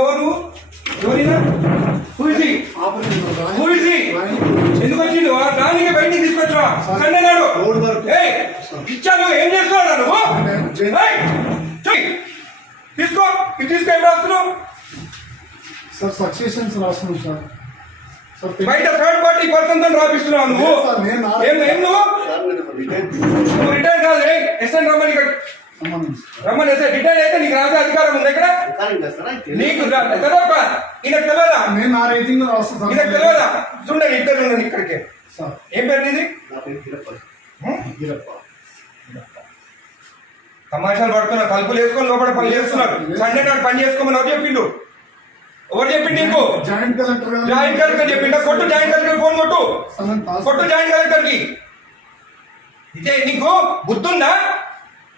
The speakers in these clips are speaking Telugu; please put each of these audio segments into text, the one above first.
ఎవరు? ఎందుకు వచ్చింది దానికి బయటికి తీసుకొచ్చా సండే నాడు. రోడ్ వరకు. ఏయ్ ఇచ్చాను ఏం చేస్తున్నావు నువ్వు. తీసుకో. ఇది తీసుకో ఏం రాస్తున్నావు? సార్ సక్సెషన్స్ రాస్తున్నాం సార్. బయట థర్డ్ పార్టీ పర్సన్తో రాపిస్తున్నావు నువ్వు. ఏం నువ్వు? నువ్వు రిటైర్ కాదు. రే ఎస్ఎన్ రమ్మని రమ్మని ఎస్ఐ రిటైర్ అయితే నీకు రాసే అధికారం ఉంది ఇక్కడ? నీకు తెలియక ఈయనకు తెలియదా నేను నా రేటింగ్ రాస్తాను ఈయనకు తెలియదా చూడండి ఇద్దరు ఉండండి ఇక్కడికి. సార్. ఏం పేరు నీది? తమాషాలు పడుతున్నారు తలుపులు వేసుకొని లోపల పని చేస్తున్నారు. సండే నాడు పని చేసుకోమని ఎవరు చెప్పిండు? ఎవరు చెప్పిండు నీకు? జాయింట్ కలెక్టర్ జాయింట్ కలెక్టర్ చెప్పిండా? కొట్టు జాయింట్ కలెక్టర్ ఫోన్ కొట్టు. సార్, కొట్టు జాయింట్ కలెక్టర్కి ఇదే నీకు బుద్ధుందా?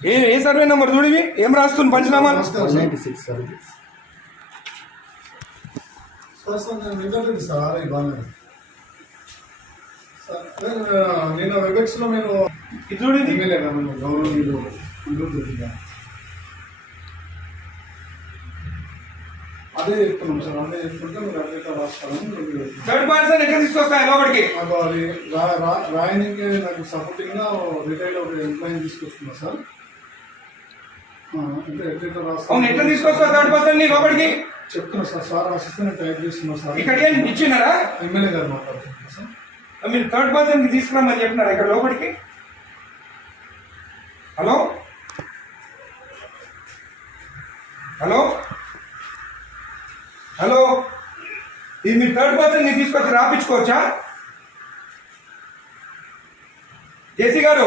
ఏ ఏ సర్వే నెంబర్ చూడివి ఏం రాస్తుంది పంచనామా? నమస్కారం సార్ సార్ సార్ నేను వెబెక్స్లో నేను ఇది చూడు అదే చెప్తున్నాం సార్ అదే చెప్తుంటే మీరు అదే రాస్తారని థర్డ్ పర్సన్ ఎక్కడ లోపలికి? నాకు అది రా- రాయనికి నాకు సపోర్టింగ్గా రిటైర్డ్ ఒక ఎంప్లాయీ తీసుకొస్తున్నా సార్. అవును ఎట్లా తీసుకొస్తావు థర్డ్ పర్సన్ని లోపలికి చెప్తున్నా సార్ సార్ రాసిస్తే నేను టైప్ చేస్తున్నా సార్. ఇక్కడికి ఏం ఇచ్చినారా? ఎమ్మెల్యే గారు మాట్లాడుతున్నా సార్. మీరు థర్డ్ పర్సన్కి తీసుకురామని చెప్పినారా ఇక్కడ లోపలికి? హలో? హలో? హలో? ఇది మీరు థర్డ్ పర్సన్ని తీసుకొచ్చి రాపించుకోవచ్చా? జేసీ గారు?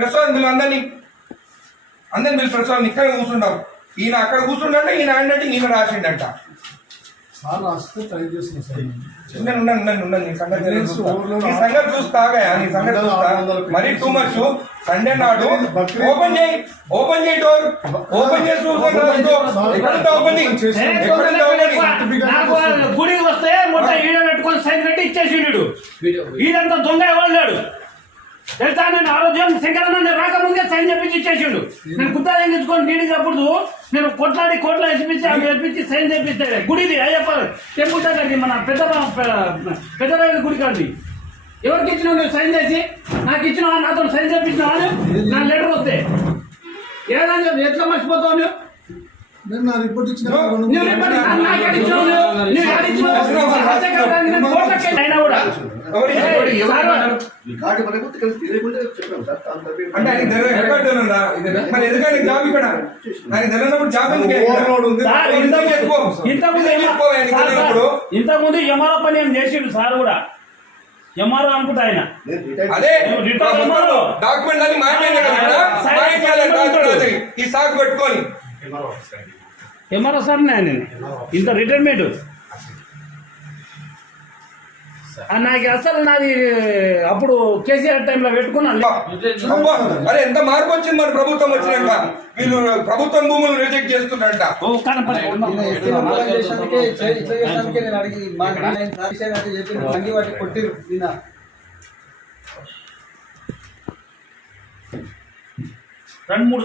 Prasad మీరు అందరినీ అందరిని మీరు ప్రసాద్ ఇక్కడ కూర్చుంటాం ఈయన అక్కడ కూర్చుండంటే ఈయన ఏంటంటే ఈయన రాసిండంట. సార్ రాస్తే టైప్ చేస్తున్నా సార్. నేను. నీ సంగతి నీ సంగతి చూస్తాగా నీ సంగతి చూస్తా. మరీ టూ మచ్ సండే నాడు ఓపెన్ చేయి ఓపెన్ చేయి డోర్ ఓపెన్ చేసి ఓపెన్ వస్తే మొత్తం ఈడ పెట్టుకొని సైన్ కట్టి ఇచ్చేసిండు. ఈడంతా దొంగ ఎవరు లేడు? తెలుసా నేను ఆ రోజు శంకరన్న రాకముందే సైన్ చెప్పించి ఇచ్చేసిండు. నేను గుత్తా నీడికి అప్పుడు నేను కొట్లాడి కోట్ల ఎత్తిపించి అవి ఎత్తిపించి సైన్ చేపిస్తే గుడిది అయ్యప్ప టెంపుల్ దగ్గరది మన పెద్ద పెద్దరాయల గుడి కాదు ఎవరికి ఇచ్చినావు నువ్వు సైన్ చేసి? నాకు ఇచ్చినావా? నాతో సైన్ చేపించినావా అని? నా లెటర్ వస్తే. ఏదైనా చెప్పు, ఎట్లా మర్చిపోతావు నువ్వు? నేను నా రిపోర్ట్ ఇచ్చిన నువ్వు రిపోర్ట్ నాకు ఇచ్చినావు. నువ్వు? ఇచ్చినావు? నేను కూడా. ఆయన ఆయన. ఇంతకుముందు ఎంఆర్ఓ పని ఏం చేసిండు సార్ కూడా? ఎంఆర్ఓ అనుకుంటా ఆయన. అదే. డాక్యుమెంట్ మాయమైంది కదా. ఈ పెట్టుకొని. ఎంఆర్ఓ సార్ నేను ఇంత రిటైర్మెంట్ నాకు అసలు నాది అప్పుడు కేసీఆర్ టైంలో పెట్టుకున్నాను. అబ్బా, అరే ఎంత మార్పు వచ్చింది మన ప్రభుత్వం వచ్చినాక? వీళ్ళు ప్రభుత్వం భూములు రిజెక్ట్ ఈయన రెండు మూడు